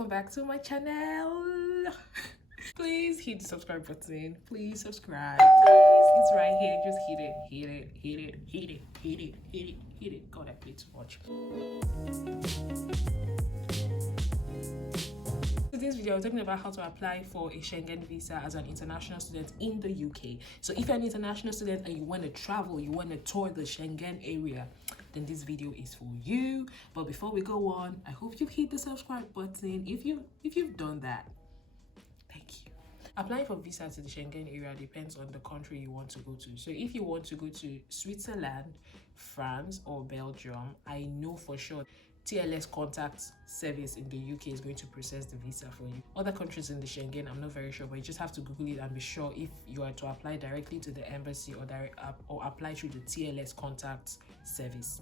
welcome back to my channel. Please hit the subscribe button. Please subscribe. Please, it's right here. Just hit it, hit it, hit it, hit it, hit it, hit it, hit it. God, I play too much. In this video, I'm talking about how to apply for a Schengen visa as an international student in the UK. So if you're an international student and you want to travel, you want to tour the Schengen area, then this video is for you. But before we go on, I hope you've hit the subscribe button. If you've done that, thank you. Applying for visa to the Schengen area depends on the country you want to go to. So if you want to go to Switzerland, France, or Belgium, I know for sure TLS contact service in the UK is going to process the visa for you. Other countries in the Schengen, I'm not very sure, but you just have to Google it and be sure if you are to apply directly to the embassy or apply through the TLS contact service.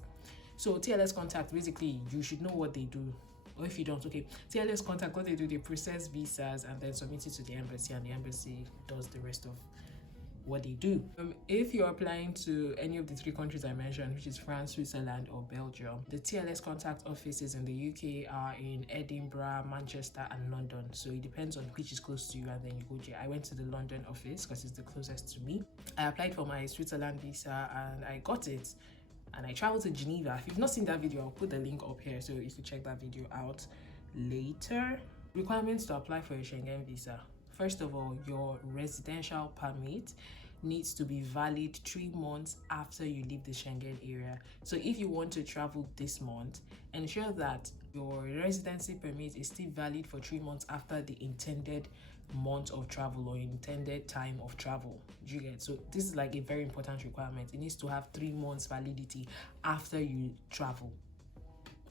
So TLS contact, basically, you should know what they do. Or if you don't, okay, TLS contact, what they do, they process visas and then submit it to the embassy, and the embassy does the rest of what they do. If you're applying to any of the three countries I mentioned, which is France, Switzerland, or Belgium, the TLS contact offices in the UK are in Edinburgh, Manchester, and London. So it depends on which is close to you, and then you go there. I went to the London office because it's the closest to me. I applied for my Switzerland visa and I got it. And I traveled to Geneva. If you've not seen that video, I'll put the link up here so you can check that video out later. Requirements to apply for a Schengen visa. First of all, your residential permit needs to be valid 3 months after you leave the Schengen area. So if you want to travel this month, ensure that your residency permit is still valid for 3 months after the intended month of travel or intended time of travel. Do you get? So this is like a very important requirement. It needs to have 3 months validity after you travel.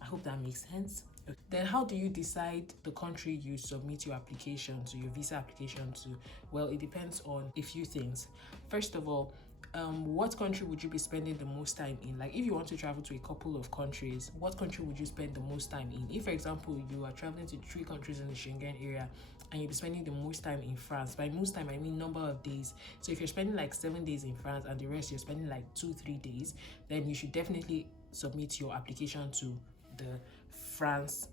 I hope that makes sense. Then how do you decide the country you submit your application to, your visa application to? Well, it depends on a few things. First of all, what country would you be spending the most time in? Like if you want to travel to a couple of countries, what country would you spend the most time in? If, for example, you are traveling to 3 countries in the Schengen area and you'll be spending the most time in France, by most time I mean number of days. So if you're spending like 7 days in France and the rest you're spending like 2-3 days, then you should definitely submit your application to the France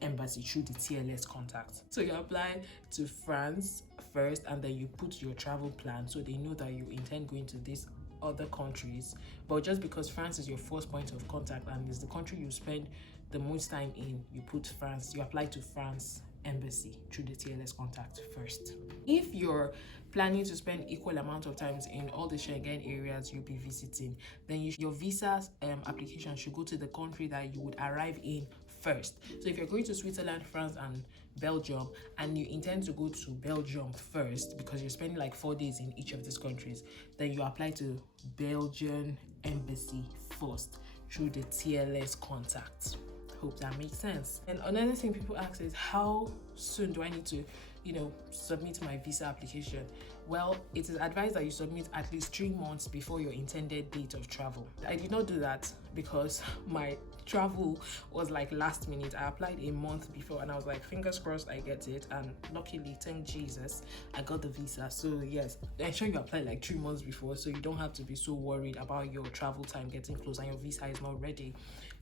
embassy through the TLS contact. So you apply to France first and then you put your travel plan so they know that you intend going to these other countries. But just because France is your first point of contact and is the country you spend the most time in, you put France, you apply to France embassy through the TLS contact first. If you're planning to spend equal amount of times in all the Schengen areas you'll be visiting, then your visa application should go to the country that you would arrive in first. So if you're going to Switzerland, France, and Belgium, and you intend to go to Belgium first because you're spending like 4 days in each of these countries, then you apply to Belgian embassy first through the TLS contact. Hope that makes sense. And another thing people ask is, how soon do I need to submit my visa application? Well, it is advised that you submit at least 3 months before your intended date of travel. I did not do that because my travel was like last minute. I applied a month before and I was like, fingers crossed I get it, and luckily, thank Jesus, I got the visa. So yes, ensure you apply like 3 months before so you don't have to be so worried about your travel time getting close and your visa is not ready.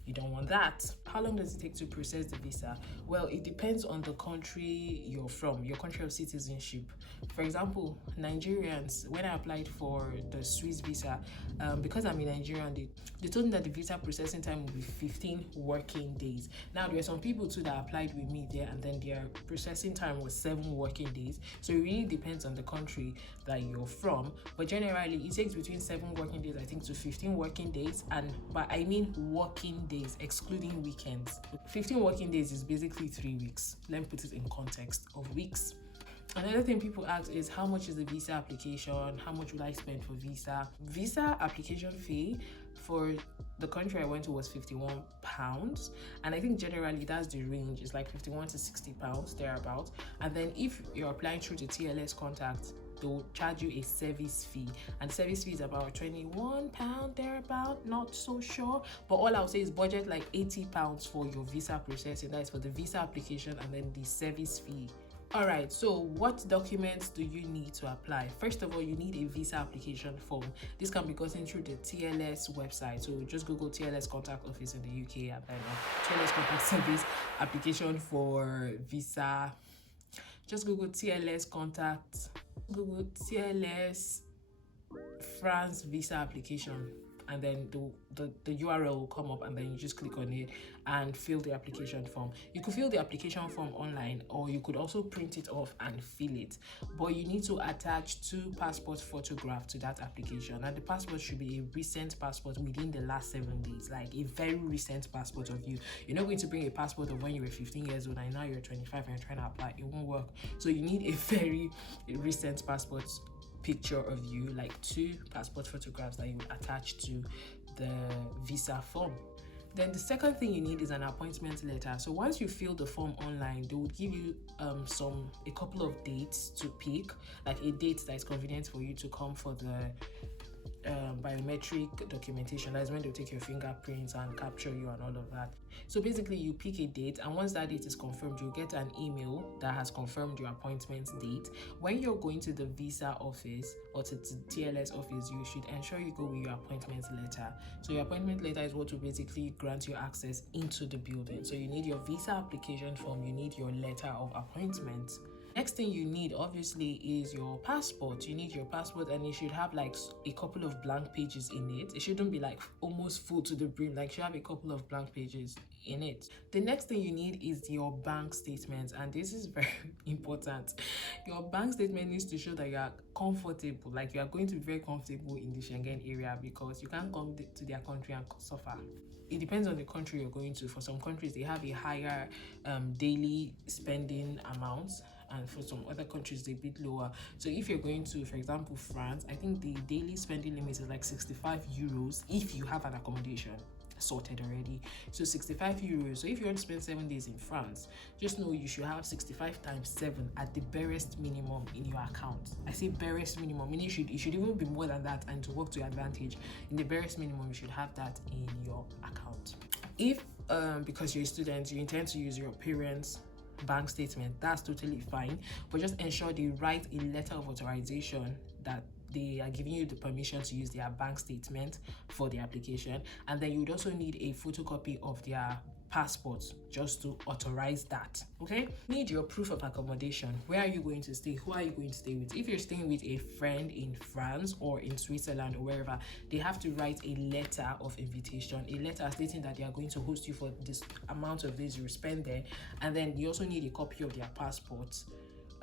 You don't want that. How long does it take to process the visa? Well, it depends on the country you're from, your country of citizenship. For example, Nigerians, when I applied for the Swiss visa, because I'm a Nigerian, they told me that the visa processing time would be 15 working days. Now, there are some people too that applied with me there, and then their processing time was 7 working days. So it really depends on the country that you're from. But generally, it takes between 7 working days, I think, to 15 working days. But I mean working days, excluding weekends. 15 working days is basically 3 weeks. Let me put it in context of weeks. Another thing people ask is, how much is the visa application? How much will I spend for visa? Visa application fee for the country I went to was £51, and I think generally that's the range. It's like £51 to £60 thereabout. And then if you're applying through the TLS contact, they'll charge you a service fee, and service fee is about £21 thereabout, not so sure, but all I'll say is budget like £80 for your visa processing. That is for the visa application, and then the service fee All right, so what documents do you need to apply? First of all, you need a visa application form. This can be gotten through the TLS website. So just Google TLS contact office in the UK, apply now. TLS contact service application for visa. Just Google TLS contact, Google TLS France visa application, and then the URL will come up, and then you just click on it and fill the application form. You could fill the application form online, or you could also print it off and fill it, but you need to attach 2 passport photographs to that application, and the passport should be a recent passport within the last 7 days, like a very recent passport of you. You're not going to bring a passport of when you were 15 years old and now you're 25 and you're trying to apply. It won't work. So you need a very recent passport picture of you, like 2 passport photographs that you attach to the visa form. Then the second thing you need is an appointment letter. So once you fill the form online, they will give you a couple of dates to pick, like a date that is convenient for you to come for the biometric documentation. That is when they'll take your fingerprints and capture you and all of that. So basically you pick a date, and once that date is confirmed, you'll get an email that has confirmed your appointment date. When you're going to the visa office or to the TLS office, you should ensure you go with your appointment letter. So your appointment letter is what will basically grant you access into the building. So you need your visa application form, you need your letter of appointment. Next thing you need, obviously, is your passport. You need your passport, and it should have like a couple of blank pages in it. It shouldn't be like almost full to the brim, like you should have a couple of blank pages in it. The next thing you need is your bank statement, and this is very important. Your bank statement needs to show that you are comfortable, like you are going to be very comfortable in the Schengen area, because you can't come to their country and suffer. It depends on the country you're going to. For some countries, they have a higher daily spending amount, and for some other countries they're a bit lower. So if you're going to, for example, France, I think the daily spending limit is like 65 euros if you have an accommodation sorted already. So 65 euros. So if you want to spend 7 days in France, just know you should have 65 times 7 at the barest minimum in your account. I say barest minimum, meaning it should even be more than that, and to work to your advantage. In the barest minimum, you should have that in your account. If because you're a student, you intend to use your parents' bank statement, that's totally fine, but just ensure they write a letter of authorization that they are giving you the permission to use their bank statement for the application. And then you would also need a photocopy of their passport just to authorize that. Okay, need your proof of accommodation. Where are you going to stay? Who are you going to stay with? If you're staying with a friend in France or in Switzerland or wherever, they have to write a letter of invitation, a letter stating that they are going to host you for this amount of days you spend there. And then you also need a copy of their passport,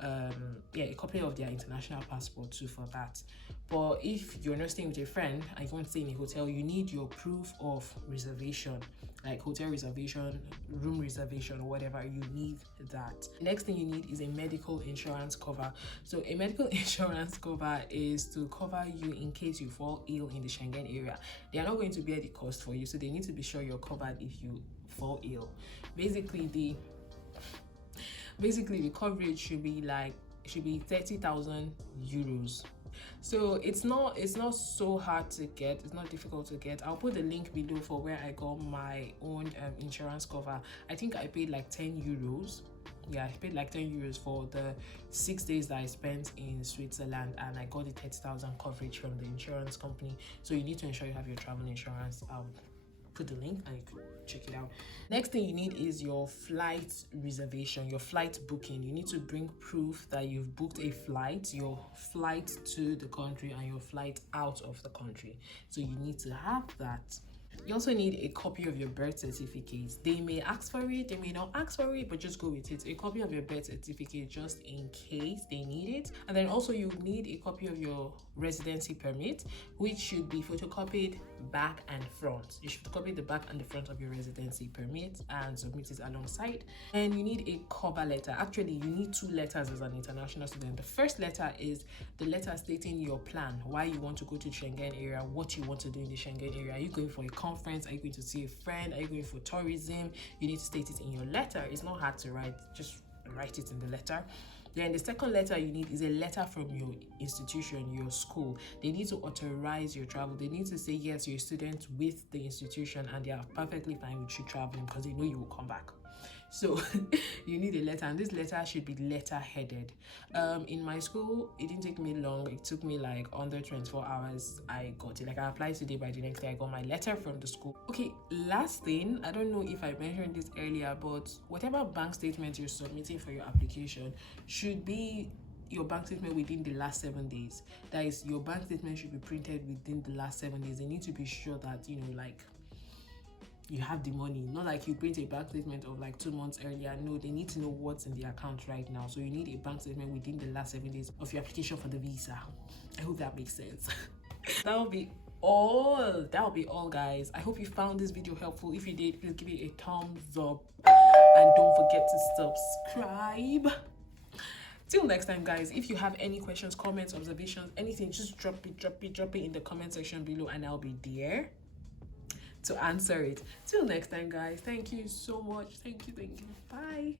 a copy of their international passport too for that. But if you're not staying with a friend and you want to stay in a hotel, you need your proof of reservation, like hotel reservation, room reservation, or whatever. You need that. The next thing you need is a medical insurance cover. So a medical insurance cover is to cover you in case you fall ill in the Schengen area. They are not going to bear the cost for you, so they need to be sure you're covered if you fall ill. Basically the coverage should be 30,000 euros. So it's not so hard to get, it's not difficult to get. I'll put the link below for where I got my own insurance cover. I think I paid like 10 euros. Yeah, I paid like 10 euros for the 6 days that I spent in Switzerland, and I got the 30,000 coverage from the insurance company. So you need to ensure you have your travel insurance. Put the link and you can check it out. Next thing you need is your flight reservation, your flight booking. You need to bring proof that you've booked a flight, your flight to the country and your flight out of the country. So you need to have that. You also need a copy of your birth certificate. They may ask for it, they may not ask for it, but just go with it. A copy of your birth certificate just in case they need it. And then also you need a copy of your residency permit, which should be photocopied back and front. You should copy the back and the front of your residency permit and submit it alongside. And you need a cover letter. Actually, you need 2 letters as an international student. The first letter is the letter stating your plan, why you want to go to the Schengen area, what you want to do in the Schengen area. Are you going for a conference? Are you going to see a friend? Are you going for tourism? You need to state it in your letter. It's not hard to write, just write it in the letter. Then the second letter you need is a letter from your institution, your school. They need to authorize your travel. They need to say, yes, you're a student with the institution and they are perfectly fine with you traveling because they know you will come back. So you need a letter, and this letter should be letter headed. In my school, it didn't take me long. It took me like under 24 hours. I got it. Like, I applied today, by the next day I got my letter from the school. Okay, last thing, I don't know if I mentioned this earlier, but whatever bank statement you're submitting for your application should be your bank statement within the last 7 days. That is, your bank statement should be printed within the last 7 days. They need to be sure that, you know, like, you have the money, not like you print a bank statement of like 2 months earlier. No, they need to know what's in the account right now. So you need a bank statement within the last 7 days of your application for the visa. I hope that makes sense. That'll be all, guys. I hope you found this video helpful. If you did, please give it a thumbs up and don't forget to subscribe. Till next time, guys. If you have any questions, comments, observations, anything, just drop it in the comment section below, and I'll be there to answer it. Till next time, guys. Thank you so much. Thank you. Bye.